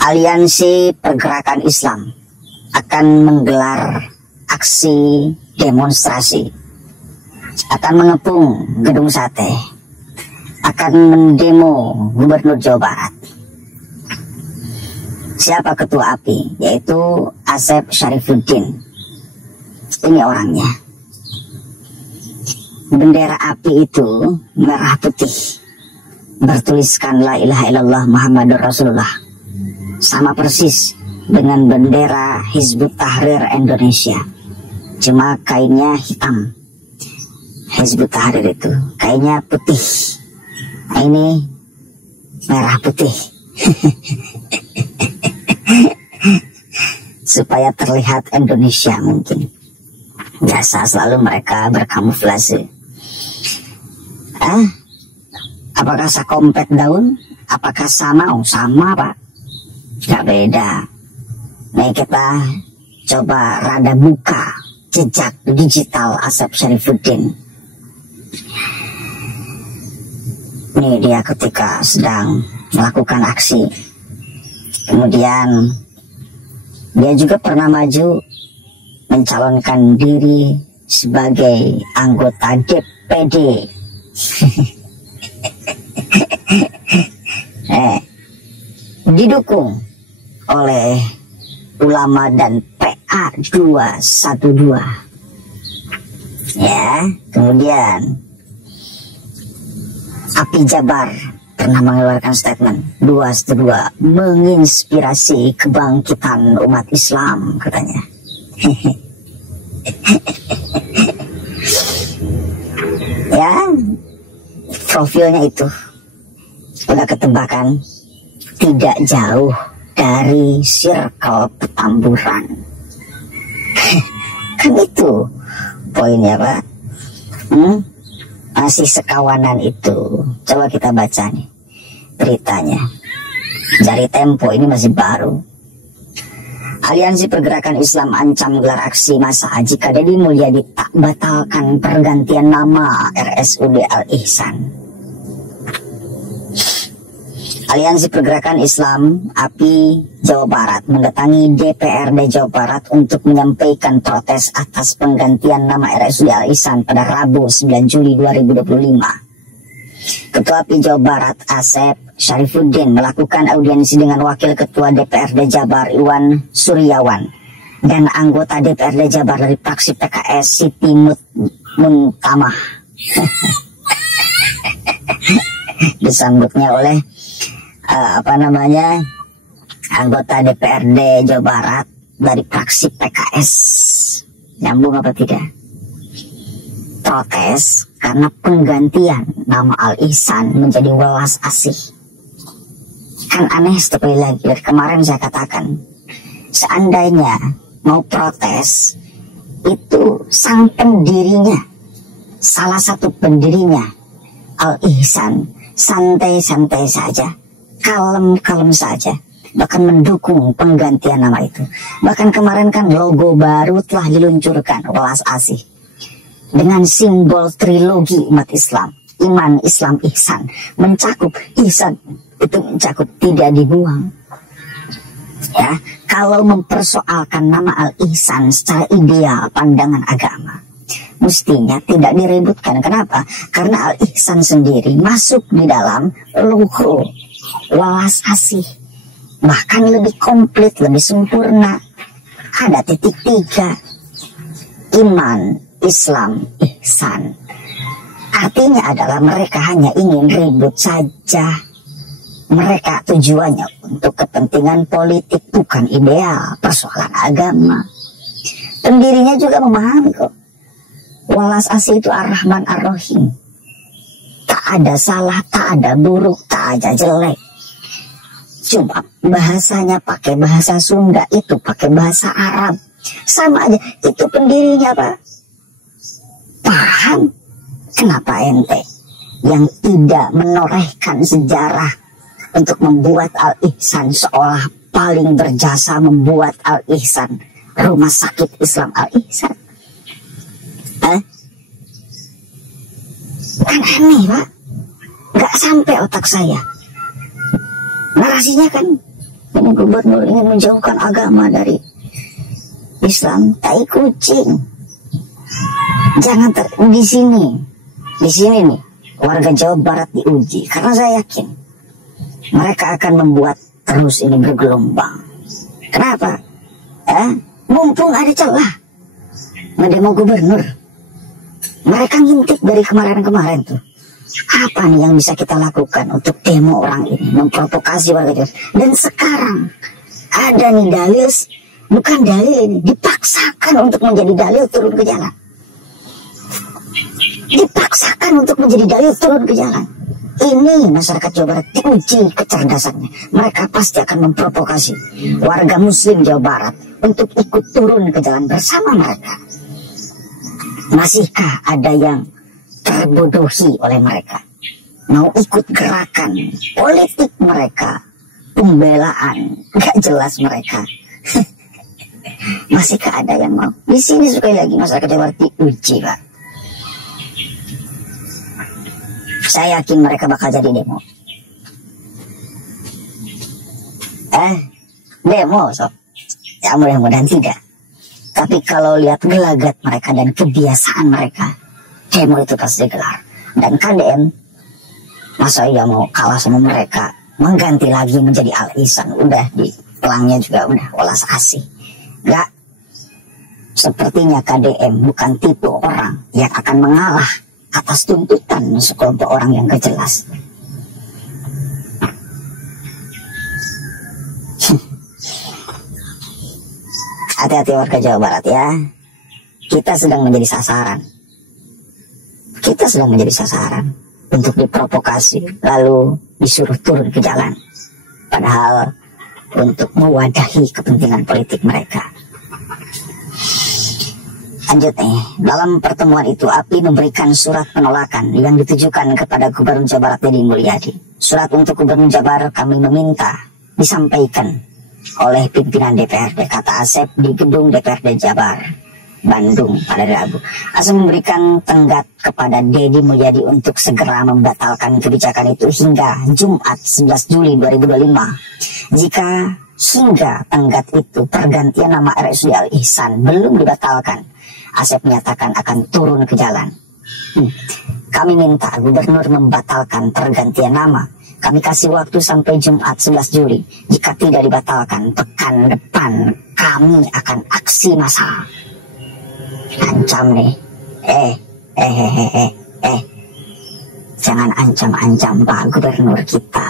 Aliansi Pergerakan Islam akan menggelar aksi demonstrasi, akan mengepung Gedung Sate, akan mendemo Gubernur Jawa Barat. Siapa ketua API? Yaitu Asep Syarifuddin. Ini orangnya. Bendera API itu merah putih, bertuliskan La ilaha illallah Muhammadur Rasulullah. Sama persis dengan bendera Hizbut Tahrir Indonesia, cuma kainnya hitam. Hizbut Tahrir itu kainnya putih, nah, ini merah putih. Supaya terlihat Indonesia mungkin. Biasa selalu mereka berkamuflase. Apakah sekomplek daun? Apakah sama? Oh, sama, Pak. Gak beda. Nih kita coba rada buka jejak digital Asep Syarifuddin. Nih dia ketika sedang melakukan aksi. Kemudian dia juga pernah maju mencalonkan diri sebagai anggota DPD. Didukung oleh ulama dan PA 212. Ya, kemudian API Jabar pernah mengeluarkan statement 212 menginspirasi kebangkitan umat Islam, katanya. Ya, profilnya itu udah ketebakan, tidak jauh dari circle Petamburan. Kan itu poinnya, Pak. Masih sekawanan itu. Coba kita baca nih beritanya dari Tempo, ini masih baru. Aliansi Pergerakan Islam ancam gelar aksi massa jika Deddy Mulyadi tak batalkan pergantian nama RSUD Al-Ihsan. Aliansi Pergerakan Islam API Jawa Barat mendatangi DPRD Jawa Barat untuk menyampaikan protes atas penggantian nama RSUD Al-Ihsan pada Rabu 9 Juli 2025. Ketua API Jawa Barat Asep Syarifuddin melakukan audiensi dengan Wakil Ketua DPRD Jabar Iwan Suryawan dan anggota DPRD Jabar dari fraksi PKS Siti Muntamah. Disambutnya oleh anggota DPRD Jawa Barat dari fraksi PKS. Nyambung apa tidak? Protes karena penggantian nama Al-Ihsan menjadi Welas Asih. Kan aneh, sekali lagi dari kemarin saya katakan, seandainya mau protes itu sang pendirinya, salah satu pendirinya Al-Ihsan, santai-santai saja, kalem-kalem saja, bahkan mendukung penggantian nama itu. Bahkan kemarin kan logo baru telah diluncurkan, Welas Asih, dengan simbol trilogi umat Islam, iman, Islam, ihsan. Mencakup ihsan itu mencakup tidak dibuang. Ya, kalau mempersoalkan nama Al-Ihsan secara ideal pandangan agama, mestinya tidak diributkan. Kenapa? Karena Al-Ihsan sendiri masuk di dalam logo Welas Asih, bahkan lebih komplit, lebih sempurna. Ada titik 3, iman, Islam, ihsan. Artinya adalah mereka hanya ingin ribut saja. Mereka tujuannya untuk kepentingan politik, bukan ideal persoalan agama. Pendirinya juga memahami kok. Welas Asih itu Ar-Rahman Ar-Rahim. Tak ada salah, tak ada buruk, tak ada jelek. Cuma bahasanya pakai bahasa Sunda, itu pakai bahasa Arab. Sama aja, itu pendirinya, Pak. Paham? Kenapa ente yang tidak menorehkan sejarah untuk membuat Al-Ihsan seolah paling berjasa membuat Al-Ihsan, rumah sakit Islam Al-Ihsan? Kan aneh, Pak. Gak sampai otak saya. Narasinya kan Ini gubernur ingin menjauhkan agama dari Islam. Tai kucing. Jangan di sini nih warga Jawa Barat diuji, karena saya yakin mereka akan membuat terus ini bergelombang. Kenapa? Mumpung ada celah ngedemo gubernur, mereka ngintip dari kemarin-kemarin tuh. Apa nih yang bisa kita lakukan untuk demo orang ini, memprovokasi warga Jawa. Dan sekarang ada nih dalil, bukan dalil ini, dipaksakan untuk menjadi dalil turun ke jalan. Dipaksakan untuk menjadi dalil turun ke jalan. Ini masyarakat Jawa Barat diuji kecerdasannya. Mereka pasti akan memprovokasi warga muslim Jawa Barat untuk ikut turun ke jalan bersama mereka. Masihkah ada yang terbodohi oleh mereka? Mau ikut gerakan politik mereka, pembelaan gak jelas mereka. Masihkah ada yang mau? Di sini sekali lagi masyarakat Jawa Barat diuji, Pak. Saya yakin mereka bakal jadi demo. Demo sob. Ya mudah-mudahan tidak. Tapi kalau lihat gelagat mereka dan kebiasaan mereka, demo itu pasti gelar. Dan KDM, masa iya mau kalah sama mereka, mengganti lagi menjadi Al-Ihsan. Udah di pelangnya juga udah welas asih. Gak. Sepertinya KDM bukan tipe orang yang akan mengalah atas tuntutan sekelompok orang yang gak jelas. Hati-hati warga Jawa Barat ya. Kita sedang menjadi sasaran. Kita sedang menjadi sasaran untuk diprovokasi, lalu disuruh turun ke jalan. Padahal untuk mewadahi kepentingan politik mereka. Lanjut nih, dalam pertemuan itu API memberikan surat penolakan yang ditujukan kepada Gubernur Jawa Barat Deddy Mulyadi. Surat untuk Gubernur Jawa Barat kami meminta disampaikan oleh pimpinan DPRD, kata Asep di gedung DPRD Jabar, Bandung pada Rabu. Asep memberikan tenggat kepada Deddy Mulyadi untuk segera membatalkan kebijakan itu hingga Jumat 11 Juli 2025. Jika hingga tenggat itu pergantian nama RSUD Al-Ihsan belum dibatalkan, Asep menyatakan akan turun ke jalan. Kami minta gubernur membatalkan pergantian nama. Kami kasih waktu sampai Jumat 11 Juli. Jika tidak dibatalkan, pekan depan kami akan aksi massal. Ancam nih. Jangan ancam-ancam Pak Gubernur kita.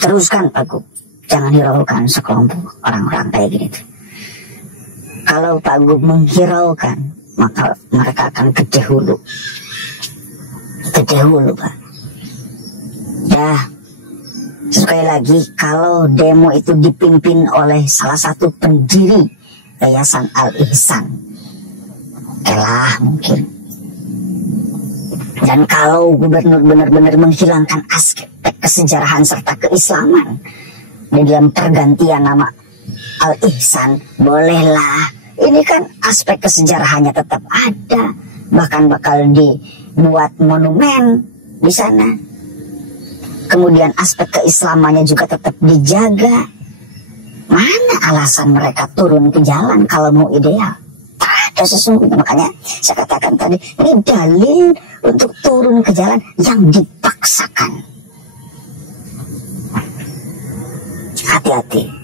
Teruskan Pak Gub. Jangan hiraukan sekelompok orang-orang kayak gini tuh. Kalau Pak Gub menghiraukan, maka mereka akan gede hulu. Gede hulu, Pak. Ya, sekali lagi, kalau demo itu dipimpin oleh salah satu pendiri Yayasan Al-Ihsan, telah mungkin. Dan kalau gubernur benar-benar menghilangkan aspek kesejarahan serta keislaman di dalam pergantian nama Al-Ihsan, bolehlah. Ini kan aspek kesejarahannya tetap ada. Bahkan bakal dibuat monumen di sana. Kemudian aspek keislamannya juga tetap dijaga. Mana alasan mereka turun ke jalan kalau mau ideal? Tak ada sesungguhnya. Makanya saya katakan tadi, ini dalil untuk turun ke jalan yang dipaksakan. Hati-hati.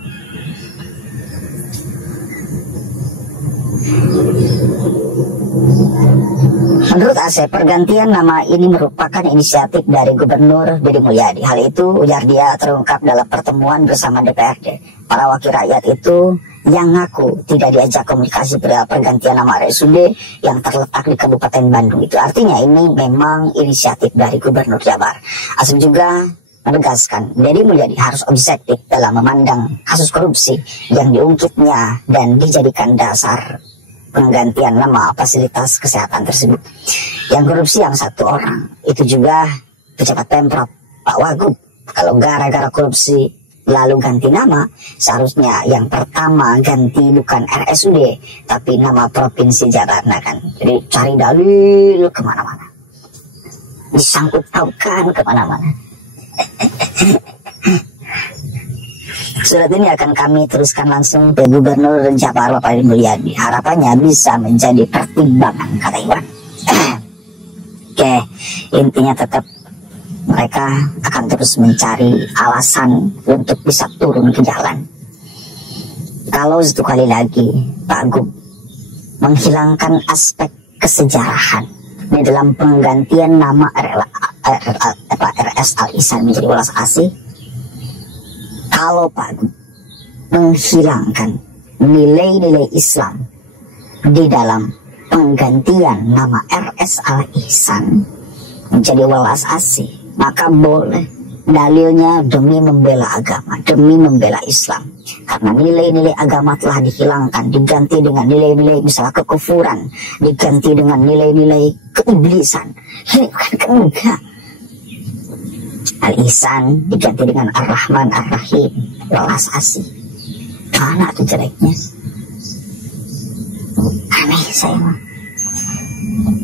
Menurut Asep, pergantian nama ini merupakan inisiatif dari Gubernur Deddy Mulyadi. Hal itu, ujar dia, terungkap dalam pertemuan bersama DPRD. Para wakil rakyat itu yang ngaku tidak diajak komunikasi perihal pergantian nama RSUD yang terletak di Kabupaten Bandung itu. Artinya ini memang inisiatif dari Gubernur Jabar. Asep juga menegaskan Deddy Mulyadi harus objektif dalam memandang kasus korupsi yang diungkitnya dan dijadikan dasar penggantian nama fasilitas kesehatan tersebut. Yang korupsi yang satu orang, itu juga pejabat Pemprov, Pak Wagub. Kalau gara-gara korupsi lalu ganti nama, seharusnya yang pertama ganti bukan RSUD, tapi nama Provinsi Jabar. Nah kan, jadi cari dalil kemana-mana, disangkut pautkan kemana-mana. Surat ini akan kami teruskan langsung ke Gubernur Jabar Bapak Edi Mulyadi. Harapannya bisa menjadi pertimbangan, kata Iwan. Oke, intinya tetap mereka akan terus mencari alasan untuk bisa turun ke jalan. Kalau satu kali lagi Pak Gub menghilangkan aspek kesejarahan di dalam penggantian nama RS Al Ihsan menjadi Welas Asih, kalau Pak Gub menghilangkan nilai-nilai Islam di dalam penggantian nama RS Al Ihsan menjadi Welas Asih, maka boleh. Dalilnya demi membela agama, demi membela Islam. Karena nilai-nilai agama telah dihilangkan, diganti dengan nilai-nilai misalnya kekufuran, diganti dengan nilai-nilai keiblisan. Ini kan enggak. Al Ihsan diganti dengan Ar-Rahman Ar-Rahim, Welas Asih. Mana tuh jeleknya? Aneh saya mah.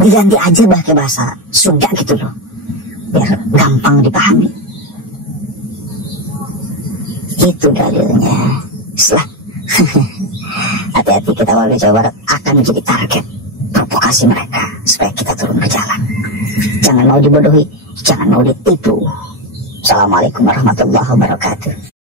Diganti aja pakai bahasa Sunda gitu loh, biar gampang dipahami. Itu dalilnya. Islam. Hati-hati, kita warga Jawa Barat akan menjadi target provokasi mereka supaya kita turun ke jalan. Jangan mau dibodohi, jangan mau ditipu. Assalamualaikum warahmatullahi wabarakatuh.